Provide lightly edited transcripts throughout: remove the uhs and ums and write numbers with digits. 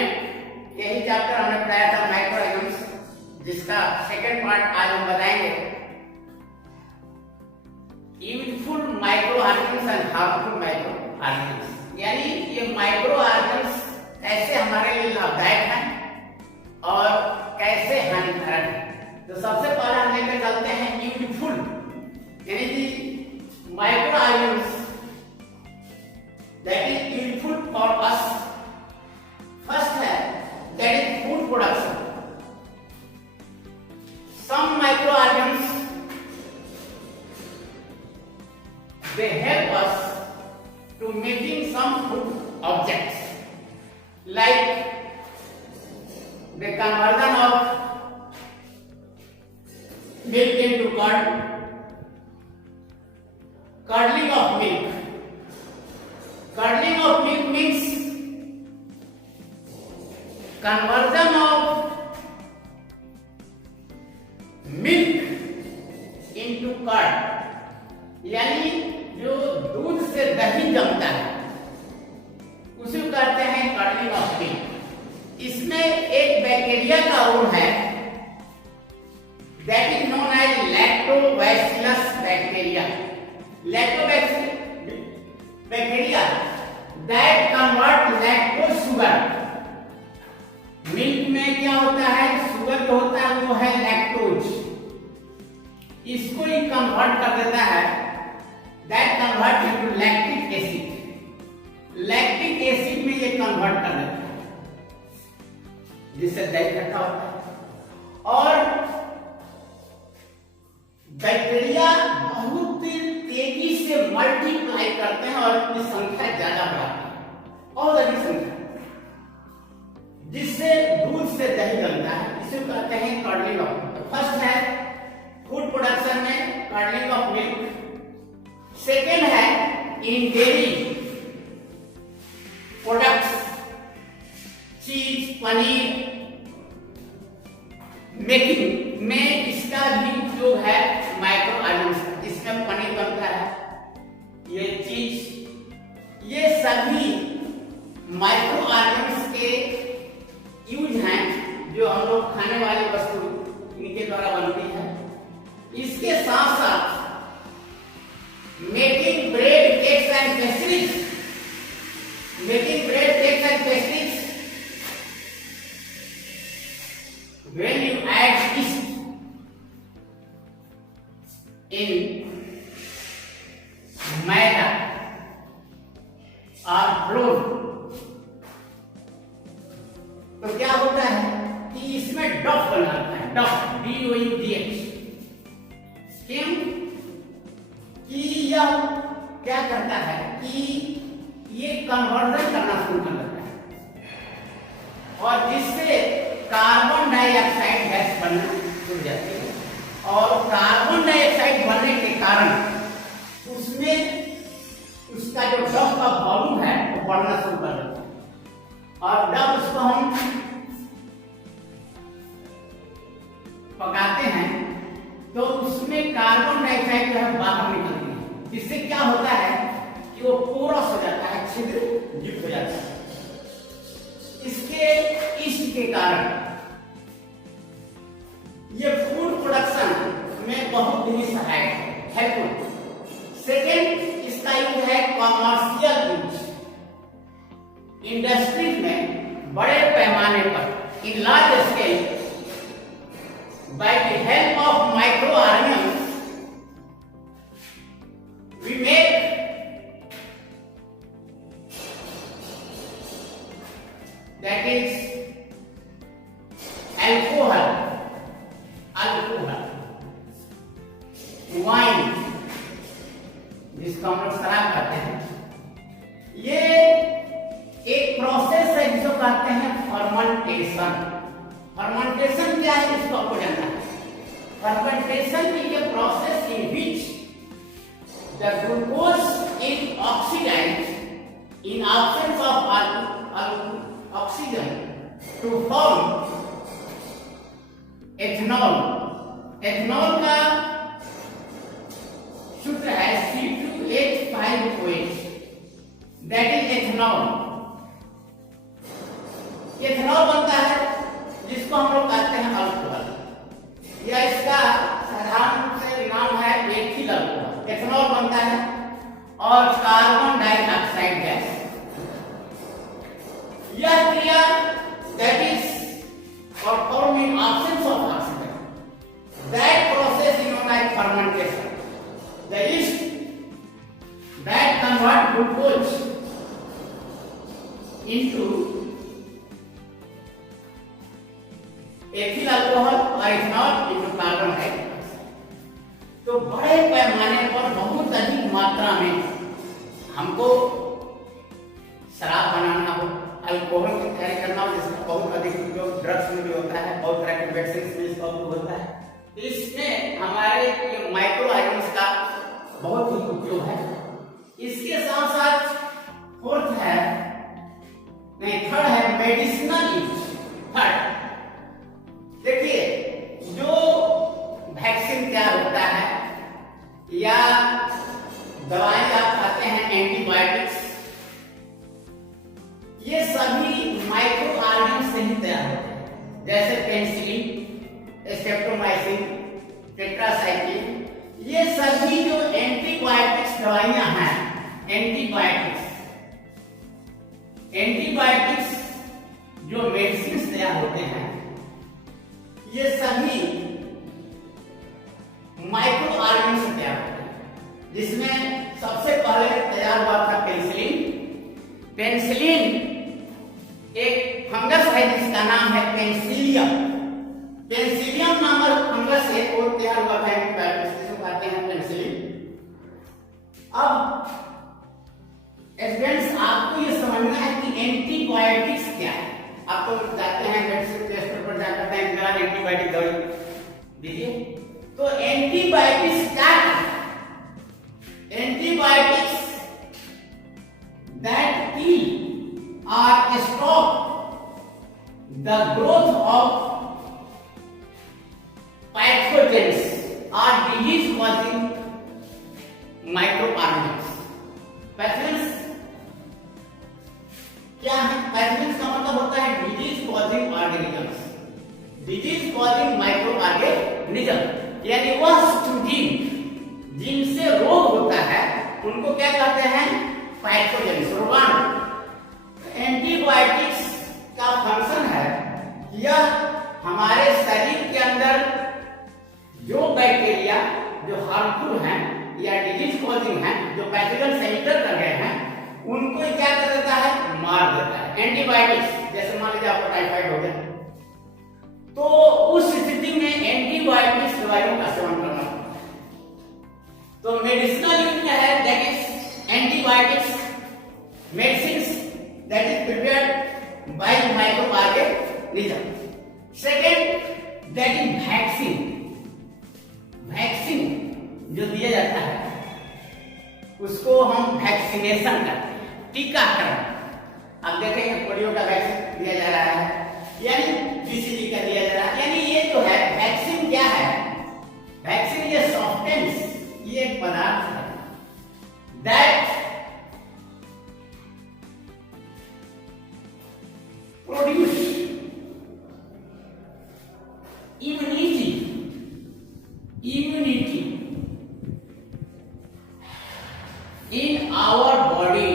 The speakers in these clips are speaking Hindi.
में यही चैप्टर हमने पढ़ाया था माइक्रो ऑर्गेनिज्म, जिसका सेकंड पार्ट आज हम बताएंगे। Useful micro organism and harmful micro organism, यानी ये माइक्रो ऑर्गेनिज्म कैसे हमारे लिए लाभदायक हैं और कैसे हानिकारक हैं। तो सबसे पहले हम लेकर चलते हैं यूजफुल, यानी कि micro organism that is useful for us. First है that is food production. Some microorganisms they help us to making some food objects, like the conversion of milk into curd, curdling of milk. Curdling of milk means conversion of milk into curd, यानी जो दूध से दही जमता है उसे कहते हैं कर्डलिंग ऑफ मिल्क। इसमें एक बैक्टीरिया का रोल है, that is known as lactobacillus bacteria. Lactobacillus bacteria that convert lactose sugar। Milk में क्या होता है, शुगर जो होता है वो है लैक्टोज, इसको ही कन्वर्ट कर देता है, that convert into lactic acid। Lactic acid में ये कन्वर्ट कर देता है, जिससे दही इकट्ठा होता है। और बैक्टीरिया बहुत तेजी से मल्टीप्लाई करते हैं और अपनी संख्या ज्यादा बढ़ाते हैं, और अधिक संख्या, जिससे दूध से दही बनता है। इसे कहते हैं कर्डलिंग ऑफ। फर्स्ट है फूड प्रोडक्शन में कर्डलिंग ऑफ मिल्क। सेकेंड है इन डेयरी प्रोडक्ट्स, चीज, पनीर मेकिंग में इसका भी उपयोग है माइक्रो ऑर्गेनिज्म। इसमें पनीर बनता है, ये चीज, ये सभी माइक्रो ऑर्गेनिज्म के यूज हैं जो हम लोग खाने वाली वस्तु इनके द्वारा बनती है। इसके साथ साथ making bread, cakes and pastries, making bread, cakes and pastries, when you add yeast in मैदा और फ्लोर, तो क्या होता है कि इसमें डफ बनाता है, डफ, DOUGH। क्यों? कि यह क्या करता है कि ये कन्वर्जन करना शुरू कर देता है और जिससे कार्बन डाइऑक्साइड गैस बनना शुरू हो जाती है, और कार्बन डाइऑक्साइड बनने के कारण उसमें उसका जो डफ का वॉल्यूम है वो बढ़ना शुरू कर देता है। और जब उसको हम पकाते हैं तो उसमें कार्बन डाइऑक्साइड जो है बाहर निकलती है, जिससे क्या होता है कि वो पोरस हो जाता है, छिद्र युक्त हो जाता है। इसके कारण ये फूड प्रोडक्शन में बहुत ही सहायक है, हेल्पफुल। सेकेंड, इसका यूज है कॉमर्शियल यूज, इंडस्ट्रीज में बड़े पैमाने पर, in large scale, by the help of micro organism we make that is alcohol, wine, जिसको हम लोग शराब कहते हैं। ये एक प्रोसेस है जिसको कहते हैं फर्मेंटेशन। फर्मेंटेशन क्या है इसको आपको जानना है। Fermentation is a process in which the glucose is oxidised in absence of oxygen to form ethanol। Ethanol का सूत्र है C2H5OH, that is ethanol। Ethanol बनता है जिसको हम लोग कहते हैं अल्कोहल, या इसका साधारण से नाम है एथिल अल्कोहल। एथेनॉल बनता है और कार्बन डाइऑक्साइड गैस। यह क्रिया that is perform in absence of oxygen, that process is known as fermentation. The yeast that convert glucose into ethyl alcohol और इथेनॉल into कार्बन डाइऑक्साइड। तो बड़े पैमाने पर बहुत अधिक मात्रा में हमको शराब बनाना हो, अल्कोहल की तैयारी करना हो, जिसका बहुत अधिक उपयोग ड्रग्स में भी होता है, बहुत तरह के वैक्सीन में इसका उपयोग होता है। इसमें हमारे माइक्रो ऑर्गेनिज्म का बहुत ही उपयोग है। इसके साथ साथ फोर्थ है, नहीं थर्ड है मेडिसिनल यूज। थर्ड देखिए, जो वैक्सीन तैयार होता है या दवाई आप खाते हैं, एंटीबायोटिक्स, ये सभी माइक्रो ऑर्गेनिज्म से ही तैयार होते हैं। जैसे पेनिसिलिन, स्ट्रेप्टोमाइसिन, टेट्रासाइक्लिन, ये सभी जो एंटीबायोटिक्स दवाइयां हैं, एंटीबायोटिक्स जो मेडिसिन तैयार होते हैं, ये सभी माइक्रो ऑर्गेनिज्म से तैयार होते हैं। जिसमें सबसे पहले तैयार हुआ था पेनिसिलिन। पेनिसिलिन एक फंगस है जिसका नाम है पेनिसिलियम। पेनिसिलियम नामक फंगस से वो तैयार हुआ था एंटीबायोटिक्स, जिसको कहते हैं पेनिसिलिन। अब स्टूडेंट्स, आपको ये समझना है कि एंटीबायोटिक्स क्या है। आप तो जाते हैं मेडिसिन टेस्ट पर जाकर एंटीबायोटिक दवाई दीजिए, तो एंटीबायोटिक्स क्या है? Antibiotics that kill or stop the growth of pathogens or disease causing microorganisms. Pathogens क्या है? पैथोजेंस का मतलब होता है disease causing organisms, disease causing micro organism, यानी वह जीन जिनसे रोग होता है उनको क्या कहते हैं? पैथोजेंस, रोगाणु। एंटीबायोटिक्स का फंक्शन है, यह हमारे शरीर के अंदर जो बैक्टीरिया जो हार्मफुल हैं या डिजीज कॉजिंग हैं, जो पैथोजन से एंटर कर गए हैं, उनको क्या कर देता है? मार देता है। एंटीबायोटिक्स, जैसे मान लीजिए आपको टाइफाइड हो गया, तो उस स्थिति में एंटीबायोटिक्स दवाइयों का सेवन करना पड़ता है। तो मेडिसिनल यूज क्या है? That is antibiotics, medicines that is prepared by micro organism. Second, that is vaccine. Vaccine जो दिया जाता है उसको हम वैक्सीनेशन करते हैं, टीकाकरण। अब देखेंगे पोलियो का वैक्सीन दिया जा रहा है, यानी बीसीजी का दिया जा रहा है। यानी ये जो है वैक्सीन क्या है? वैक्सीन ये सब्सटेंस, ये एक पदार्थ है that produce immunity in our body.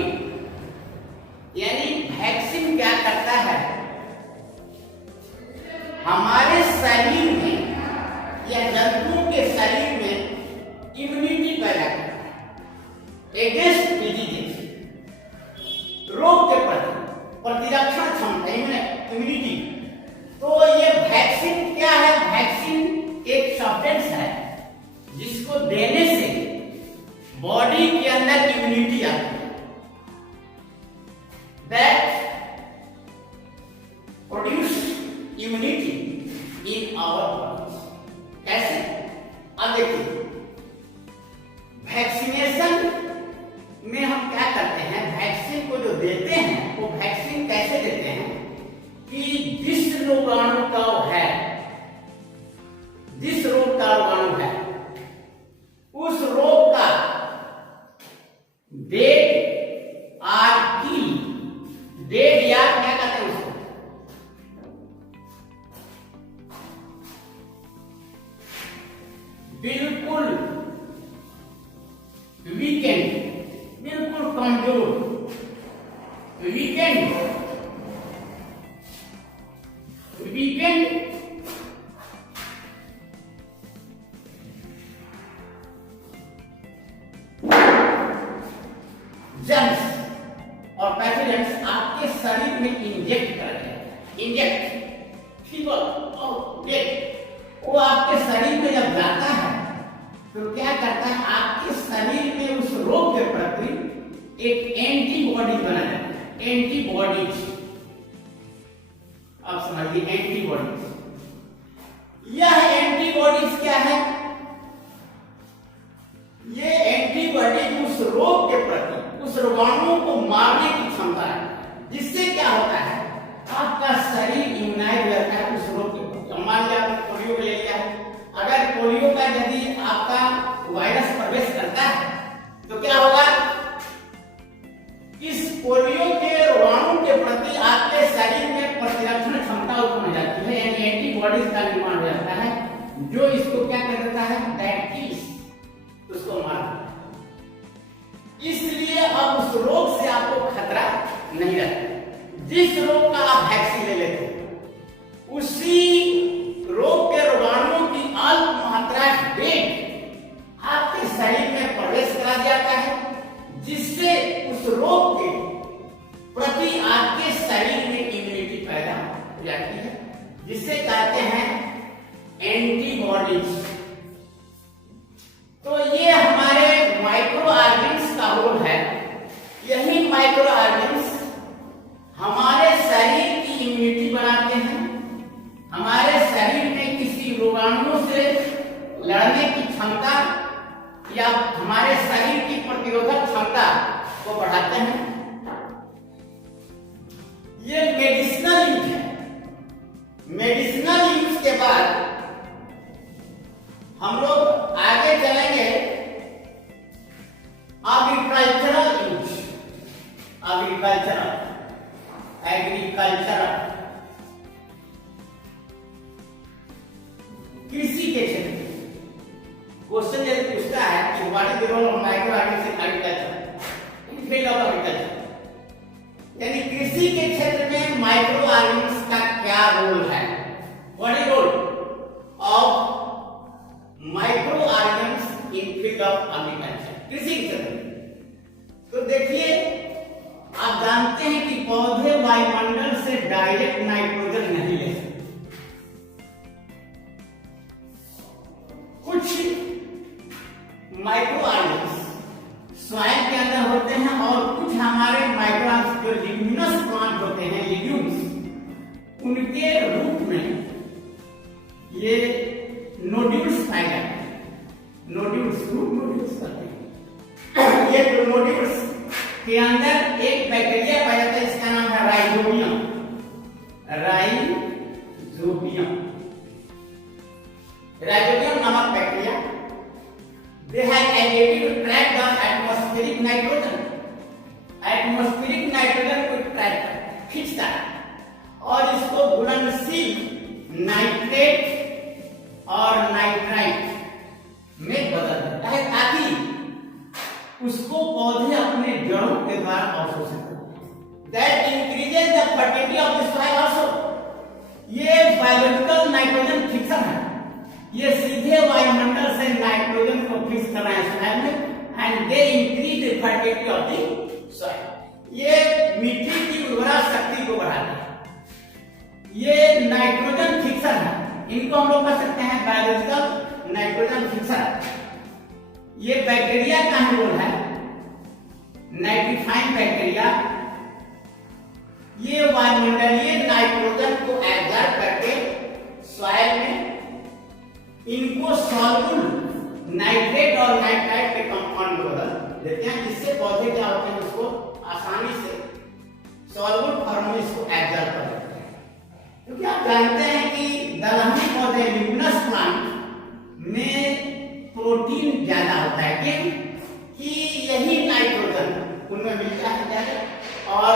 यानी वैक्सीन क्या करता है? हमारे शरीर में या जंतुओं के शरीर में इम्यूनिटी पैदा करता है अगेंस्ट डिजीजेस, रोग के प्रति प्रतिरक्षण क्षमता, इम्यूनिटी। तो ये वैक्सीन क्या है? वैक्सीन एक सब्सटेंस है जिसको देने से बॉडी के अंदर इम्यूनिटी आती है, that produce immunity in our body. कैसे? अब देखिए, वैक्सीनेशन में हम क्या करते हैं? वैक्सीन को जो देते हैं वो वैक्सीन कैसे देते हैं कि जिस रोगाणु का है, जिस रोग का रोगाणु है, उस रोग का डेड या क्या कहते हैं उसको? बिल्कुल वीकेंड, बिल्कुल कमजोर, वीकेंड, वीकेंड जर्म्स और पैथोजेंस आपके शरीर में इंजेक्ट कर रहे हैं, इंजेक्ट फीवर और डेथ, वो आपके शरीर में जब जाता है तो क्या करता है, आपके शरीर में उस रोग के प्रति एक एंटीबॉडी बना जाता है, एंटीबॉडीज, आप समझिए एंटीबॉडीज। यह एंटीबॉडीज क्या है, ये एंटीबॉडी उस रोग के प्रति, उस रोगाणुओं को मारने की क्षमता है, जिससे क्या होता है, आपका शरीर इम्यूनाइज रहता है उस रोग के प्रति। मान लिया आपने पोलियो ले लिया है, अगर पोलियो का यदि आपका वायरस प्रवेश करता है तो क्या होगा, इस पोलियो के रोगाणु के प्रति आपके शरीर में प्रतिरक्षण क्षमता उत्पन्न हो जाती है, यानी एंटीबॉडीज का निर्माण हो जाता है, जो इसको क्या कर देता है, दैट किल्स, उसको मार देता है। इसलिए अब उस रोग से आपको खतरा नहीं रहता। जिस रोग का आप वैक्सीन ले लेते हो, उसी रोग के रोगाणुओं की अल्प मात्रा वेग आपके शरीर में प्रवेश करा जाता है, जिससे उस रोग के प्रति आपके शरीर में इम्यूनिटी पैदा हो जाती है, जिसे कहते हैं एंटीबॉडीज। तो ये हमारे माइक्रो ऑर्गेन्स का रोल है। यही माइक्रो ऑर्गेन्स हमारे शरीर की इम्यूनिटी बनाते हैं, हमारे शरीर में किसी रोगाणुओं से लड़ने की क्षमता या हमारे शरीर की प्रतिरोधक क्षमता को बढ़ाते हैं। ये मेडिसिनल यूज है। मेडिसिनल यूज के बाद हम लोग आगे चलेंगे एग्रीकल्चरल यूज, एग्रीकल्चरल, एग्रीकल्चरल कृषि के क्षेत्र में क्वेश्चन यदि पूछता है कि what is the role of micro organism in agriculture, in field of agriculture, यानी कृषि के क्षेत्र में माइक्रो ऑर्गेनिज्म का क्या रोल है, what is role of micro organism in field of agriculture, कृषि के क्षेत्र में। तो देखिए, आप जानते हैं कि पौधे वायुमंडल से डायरेक्ट नाइट्रोजन नहीं ले सकते। कुछ माइक्रो ऑर्गेनिज्म सॉइल के अंदर होते हैं और कुछ हमारे माइक्रो ऑर्गेनिज्म जो लिग्यूमिनस प्लांट होते हैं, लिग्यूम्स, उनके रूट में ये नोड्यूल्स पाए जाते हैं, नोड्यूल्स, रूट नोड्यूल्स कहते हैं। ये नोड्यूल्स के अंदर एक बैक्टीरिया पाया जाता है, इसका नाम है राइजोबियम, राइजोबियम, राइजोबियम नामक bacteria. They have ability to trap the atmospheric nitrogen, atmospheric nitrogen को ट्रैप कर खींचता है और इसको घुलनशील नाइट्रेट और नाइट्राइट में बदल देता है, ताकि उसको पौधे अपने जड़ों के द्वारा अवशोषित करें। That increases the fertility of the soil also। ये बायोलॉजिकल नाइट्रोजन फिक्सन है, ये सीधे वायुमंडल से नाइट्रोजन को फिक्स कर रहे हैं सोइल में, and they increase the fertility of the soil. ये मिट्टी की उर्वरा शक्ति को बढ़ाते हैं। ये नाइट्रोजन फिक्सर है, इनको हम लोग कह सकते हैं बायोलॉजिकल नाइट्रोजन फिक्सर। ये बैक्टीरिया का ही रोल है, नाइट्रीफाइंग बैक्टीरिया। ये वायुमंडलीय नाइट्रोजन को एब्जॉर्ब करके सॉइल में इनको सॉल्युबल नाइट्रेट और नाइट्राइट के कंपाउंड में बदल देते हैं, जिससे पौधे क्या होते हैं, उसको आसानी से सॉल्युबल फॉर्म में इसको एब्जॉर्ब कर लेते हैं। क्योंकि आप जानते हैं कि दलहनी पौधे, लिग्यूमिनस प्लांट में प्रोटीन ज्यादा होता है, क्योंकि यही नाइट्रोजन उनमें मिलता है ज्यादा और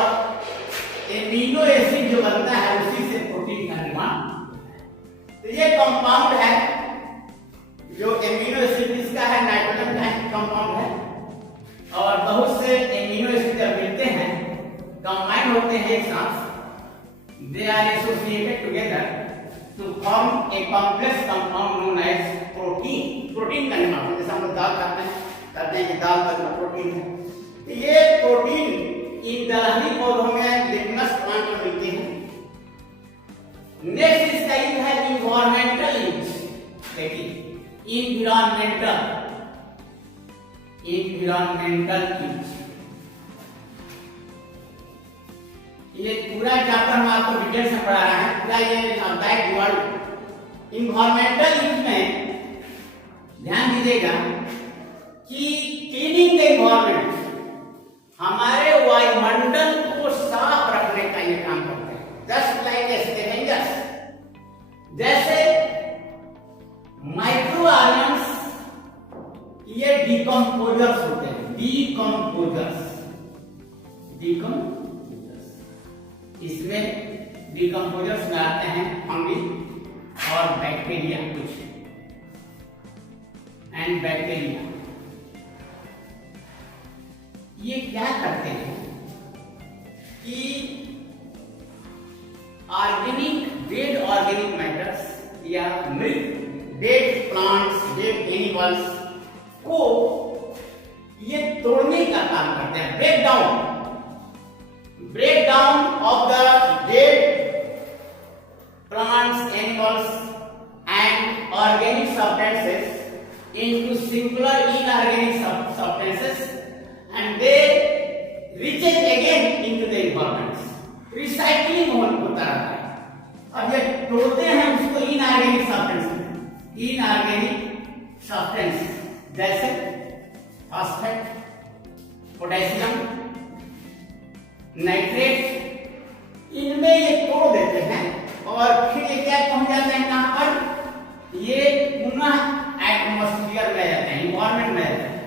एमिनो एसिड जो बनता है उसी से प्रोटीन का निर्माण। तो ये कंपाउंड है जो amino associated together to form a complex compound known as protein. Protein का निर्माण, जैसे हम लोग दाल खाते हैं कि दाल का प्रोटीन है, तो ये प्रोटीन इन दलहनी पौधों में लिग्नस प्लांट में मिलती है। नेक्स्ट इसका यूज है इन्वायरमेंटल यूज। देखिए इन्वायरमेंटल यूज, ये पूरा चैप्टर हम आपको डिटेल से पढ़ा रहा है, पूरा ये बैक वर्ल्ड। इन्वायरमेंटल यूज में ध्यान दीजिएगा कि क्लीनिंग द इन्वायरमेंट, हमारे वायुमंडल को साफ रखने का ये काम करते हैं। जस्ट लाइक स्कैवेंजर्स, जैसे माइक्रो ऑर्गेनिज्म ये डिकम्पोजर्स होते हैं, डिकम्पोजर्स। इसमें डिकम्पोजर्स में आते हैं फंगी और बैक्टीरिया कुछ एंड बैक्टीरिया। ये क्या करते हैं कि डेड ऑर्गेनिक मैटर्स या डेड प्लांट्स, डेड एनिमल्स को ये तोड़ने का काम करते हैं। Break down of the dead plants, animals and organic substances into simpler inorganic substances and they reaches again into the environment. Recycling होता रहता है। अब ये तोड़ते हैं उसको इनऑर्गेनिक सब्सटेंस जैसे फास्फेट, पोटेशियम, नाइट्रेट, इनमें ये तोड़ देते हैं और फिर ये क्या पहुंच जाते हैं कहां पर, ये पुनः एटमॉस्फेयर में जाते हैं, इन्वायरमेंट में जाते हैं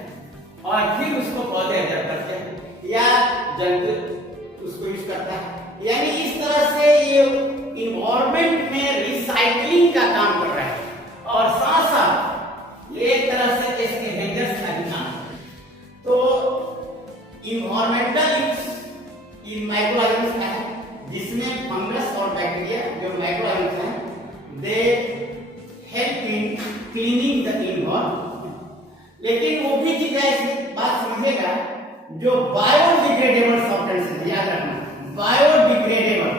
और फिर उसको पौधे अगर करते हैं या जंतु उसको यूज करता है। यानी इस तरह से ये इन्वायरमेंट में रिसाइकलिंग का काम कर रहा है और साथ साथ ये एक तरह से स्कैवेंजर्स का भी काम है। तो environmental use in micro organism का है, जिसमें फंगस और बैक्टीरिया जो माइक्रो ऑर्गेनिज्म हैं they help in cleaning the environment. लेकिन वो भी चीज है, इसमें बात समझिएगा, जो बायोडिग्रेडेबल सब्सटेंसेस, याद रखना बायोडिग्रेडेबल,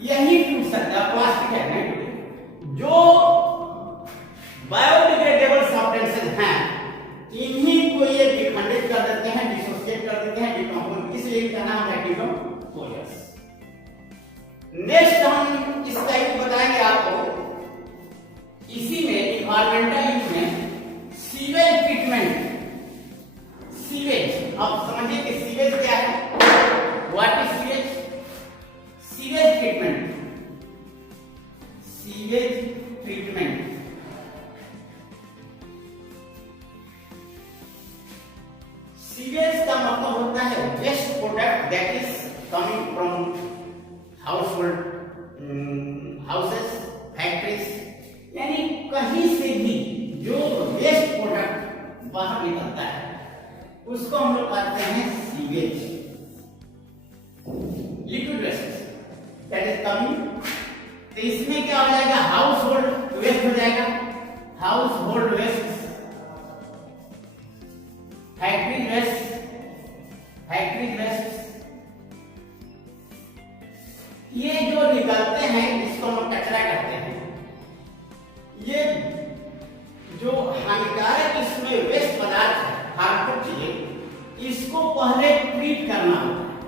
यही टूट सकता है, प्लास्टिक है नहीं टूटे। जो बायोडिग्रेडेबल सब्सटेंसेस हैं इन्हीं को ये विखंडित कर देते हैं, डिसोसिएट कर देते हैं, डिकम्पोज, इसलिए इनका नाम है डिकम्पोजर्स। नेक्स्ट हम इसका यूज बताएंगे आपको, इसी में इन्वायरमेंटल यूज में सीवेज ट्रीटमेंट। सीवेज, अब समझिए कि सीवेज क्या है, what is sewage? Sewage treatment, sewage का मतलब होता है waste product that is coming from houses, factories, यानी कहीं से भी जो वेस्ट प्रोडक्ट बाहर निकलता है उसको हम लोग कहते हैं sewage, liquid waste that is coming. तो इसमें क्या हो जाएगा, हाउस होल्ड वेस्ट हो जाएगा, household waste, factory waste, ये जो निकलते हैं इसको हम कचरा कहते हैं। ये जो हानिकारक इसमें वेस्ट पदार्थ है, हार्मफुल चीजें, इसको पहले ट्रीट करना होता है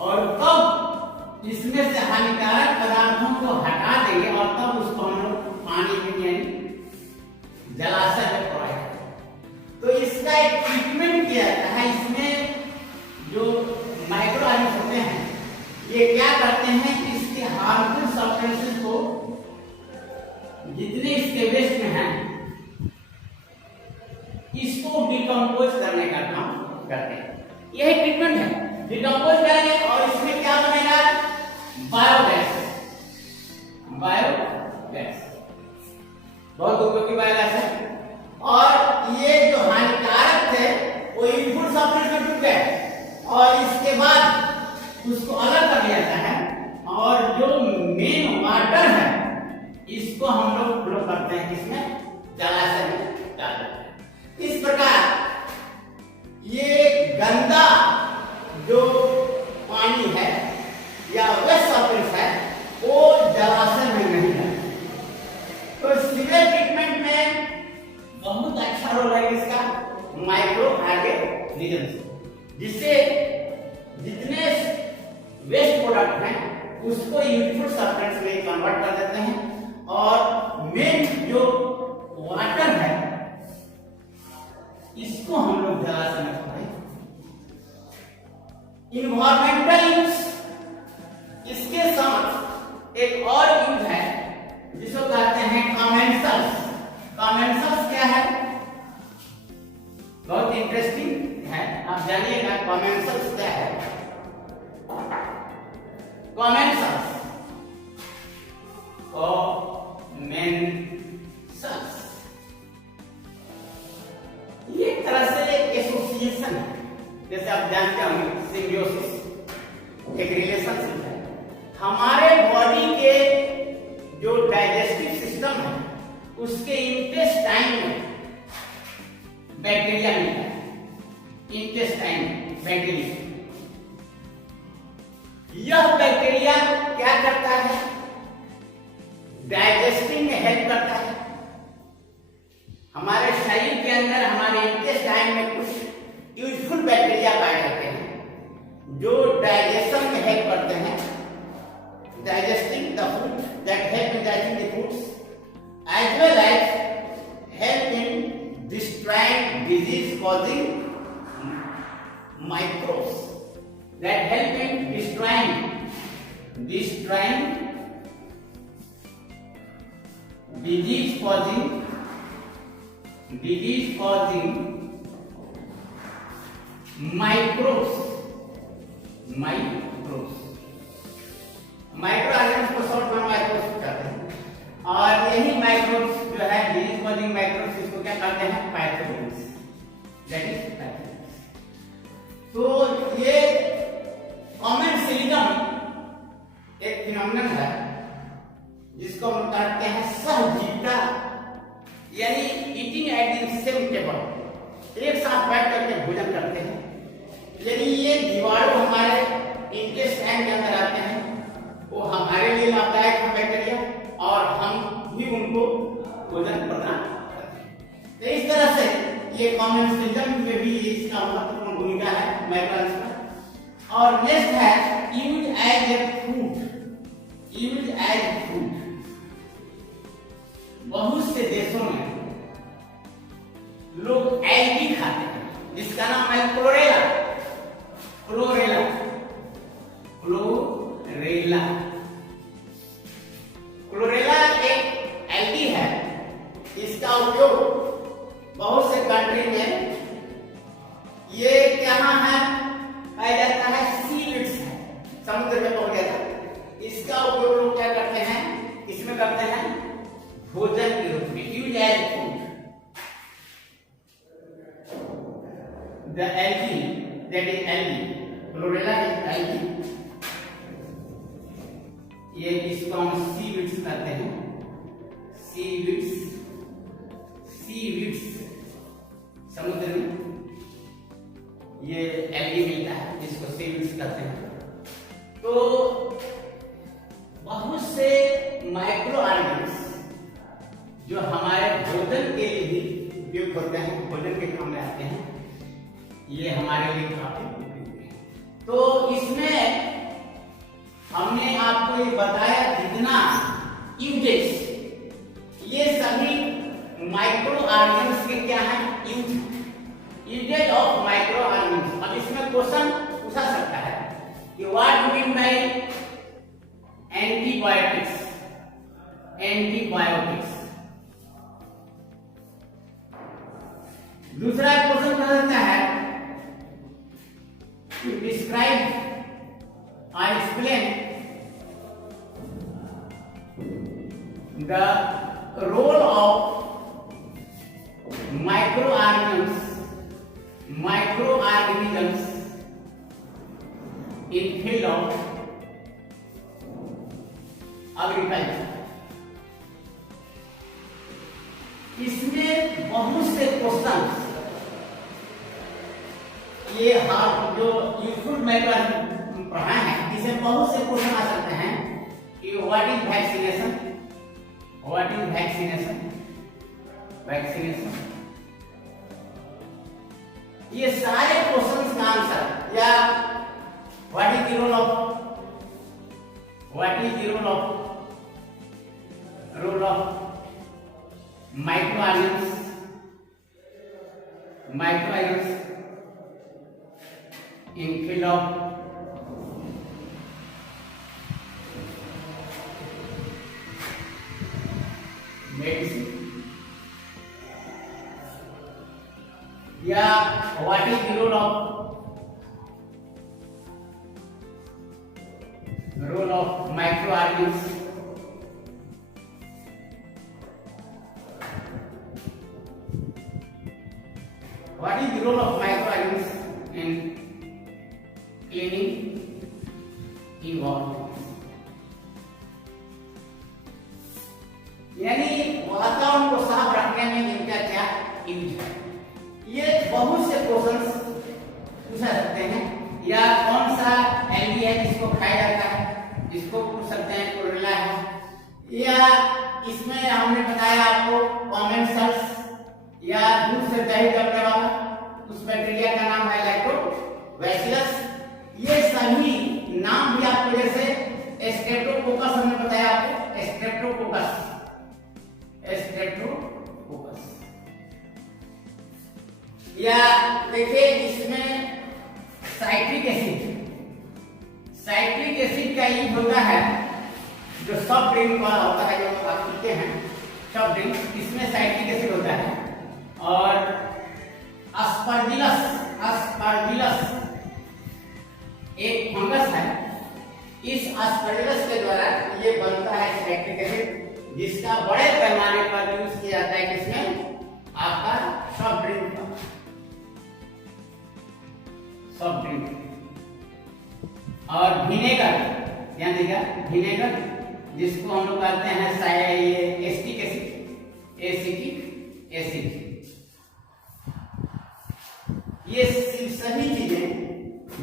और तब इसमें से हानिकारक पदार्थों को हटा देंगे और तब उसको हम लोग पानी में यानी जलाशय में प्रोवाइड करें। तो इसका एक ट्रीटमेंट किया जाता है। इसमें जो माइक्रो ऑर्गेनिज्म होते हैं ये क्या करते हैं कि इसके हार्मफुल सब्सटेंसेस को जितने इसके वेस्ट में हैं इसको डिकम्पोज करने का काम करते हैं। यही ट्रीटमेंट है, डिकम्पोज करेंगे और इसमें क्या बनेगा, बायोगैस। बहुत उपयोगी बायोगैस है। और ये जो हानिकारक थे वो इनपुट सब्सटेंस में डूब गए और इसके बाद उसको जाता है, और जो मेन वाटर है इसको हम लोग फ्लो करते हैं किसमें, जलाशय में डाल देते हैं। इस प्रकार ये गंदा जो पानी है या वेस्ट सरफेस है वो जलाशय में नहीं है। तो सीवेज ट्रीटमेंट में बहुत अच्छा रोल है इसका माइक्रो ऑर्गेनिज्म, जिससे जितने वेस्ट प्रोडक्ट हैं उसको यूजफुल सब्सटेंस में कन्वर्ट कर देते हैं, और मेन जो वाटर है इसको हम लोग जलाशय में छोड़ते हैं। इन्वायरमेंटल यूज, इसके साथ एक और यूज है जिसको कहते हैं कमेंसल्स। कमेंसल्स क्या है, बहुत इंटरेस्टिंग है, आप जानिएगा कमेंसल्स क्या है। कमेंसल्स ये एक तरह से एसोसिएशन है, जैसे आप जानते होंगे सिम्बियोसिस, एक रिलेशनशिप है। हमारे बॉडी के जो डाइजेस्टिव सिस्टम है उसके इंटेस्टाइन में बैक्टीरिया मिलता है, इंटेस्टाइन में बैक्टीरिया। यह बैक्टीरिया क्या करता है, डाइजेस्टिंग में हेल्प करता है। हमारे शरीर के अंदर हमारे इंटेस्टाइन में कुछ यूजफुल बैक्टीरिया पाए जाते हैं जो डाइजेशन में हेल्प करते हैं, digesting the food, that help in digesting the foods as well as help in destroying disease causing microbes, that help in destroying disease causing microbes को शॉर्ट में माइक्रोब्स कहते हैं, और यही माइक्रोब्स जो है डिजीज कॉजिंग माइक्रोब्स इसको क्या कहते हैं, पैथोजेंस, दैट इज पैथोजेंस। तो ये कॉमन सिलिकम एक फिनोमेनन है जिसको हम कहते हैं सहजीविता, यानी eating at the same table, एक साथ बैठ करके भोजन करते हैं। यानी ये जीवाणु हमारे इंटेस्टाइन के अंदर आते हैं, वो हमारे लिए लाभदायक है बैक्टीरिया, और हम भी उनको भोजन प्रदान करते हैं। तो इस तरह से ये कॉमेंसलिज्म में भी इसका महत्वपूर्ण भूमिका है माइक्रोब्स का। और नेक्स्ट है यूज एज ए फूड। बहुत से देशों में लोग एल्गी खाते हैं जिसका नाम है क्लोरेला। क्लोरेला एक एल्गी है, इसका उपयोग बहुत से कंट्री में ये कहाँ है पाया जाता है, सीवीड्स है, समुद्र में पड़ गया था। इसका उपयोग लोग क्या करते हैं, इसमें करते हैं भोजन के रूप में, use as food. The algae, that is algae, chlorella is algae, ये इसको हम सीवीड्स कहते हैं, सीवीड्स समुद्र में ये एल्गी मिलता है, इसको सीवीड्स कहते हैं। तो बहुत से माइक्रो ऑर्गेनिज्म जो हमारे भोजन के लिए भी उपयोग होते हैं, भोजन के काम में आते हैं, ये हमारे लिए काफी उपयोगी है। तो इसमें हमने आपको ये बताया जितना यूजेस, ये सभी माइक्रो ऑर्गेनिज्म के क्या है, यूजेज ऑफ माइक्रो ऑर्गेनिज्म। अब इसमें क्वेश्चन पूछा सकता है कि what do mean by antibiotics. दूसरा क्वेश्चन कहता है टू डिस्क्राइब और explain the role of microorganisms in field of agriculture. इसमें बहुत से क्वेश्चन ये हार्ड जो यूजफुल मेथड पढ़ा है, इसमें बहुत से क्वेश्चन आ सकते हैं कि what is vaccination, what is vaccination, vaccination, ये सारे क्वेश्चंस का आंसर, या what is the role of, what is the role of micro organism in field of medicine, या what is the role of microorganisms what is the role of microorganisms in cleaning environment, यानी वातावरण को साफ रखने में इनका क्या यूज है। ये बहुत से क्वेश्चंस पूछ सकते हैं, या कौन सा एलगी है जिसको खाया जाता है, इसको पूछ सकते हैं, क्लोरेला है, या इसमें हमने बताया आपको कॉमन सेल्स या दूध से दही जमने वाला उस बैक्टीरिया का नाम है लैक्टोबैसिलस। ये सभी नाम भी आपको, जैसे स्ट्रेप्टोकोकस हमने बताया आपको, स्ट्रेप्टोकोकस, या देखिए इसमें साइट्रिक एसिड का यूज होता है, जो सॉफ्ट ड्रिंक वाला होता है, जो आप पीते हैं सॉफ्ट ड्रिंक, इसमें साइट्रिक एसिड होता है। और अस्परजिलस एक फंगस है, इस अस्परजिलस के द्वारा ये बनता है साइट्रिक एसिड, जिसका बड़े पैमाने पर यूज किया जाता है किसमें, आपका सॉफ्ट ड्रिंक, सॉफ्ट ड्रिंक। और विनेगर, ध्यान दीजिएगा, विनेगर जिसको हम लोग कहते हैं एसिटिक एसिड, ये सभी चीजें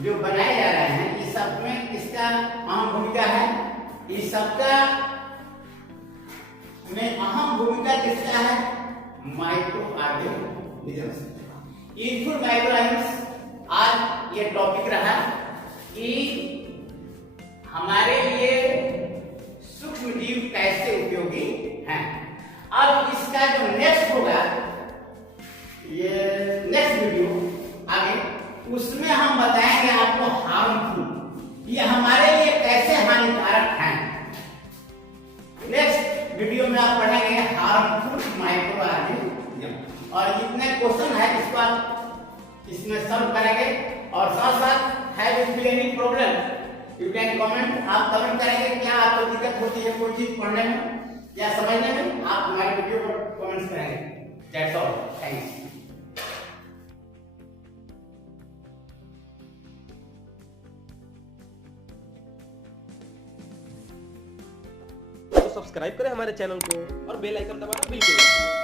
जो बनाए जा रहे हैं, इस सब में किसका अहम भूमिका है, इस सबका में अहम भूमिका किसका है, micro organism. Useful micro organism आज ये टॉपिक रहा कि हमारे लिए सूक्ष्म जीव कैसे उपयोगी हैं। अब इसका जो नेक्स्ट होगा, ये नेक्स्ट वीडियो आगे, उसमें हम बताएंगे आपको हार्मफुल, ये हमारे लिए कैसे हानिकारक हैं। नेक्स्ट वीडियो में आप पढ़ेंगे हार्मफुल माइक्रो ऑर्गेनिज्म, और जितने क्वेश्चन है इसको आप इसमें सॉल्व करेंगे। और साथ साथ have any problem you can comment, आप कमेंट करेंगे क्या आपको दिक्कत होती है कोई चीज पढ़ने में या समझने में, आप हमारे वीडियो पर कमेंट्स करेंगे। That's all, thanks. सब्सक्राइब करें हमारे चैनल को और बेल आइकन दबाना बिल्कुल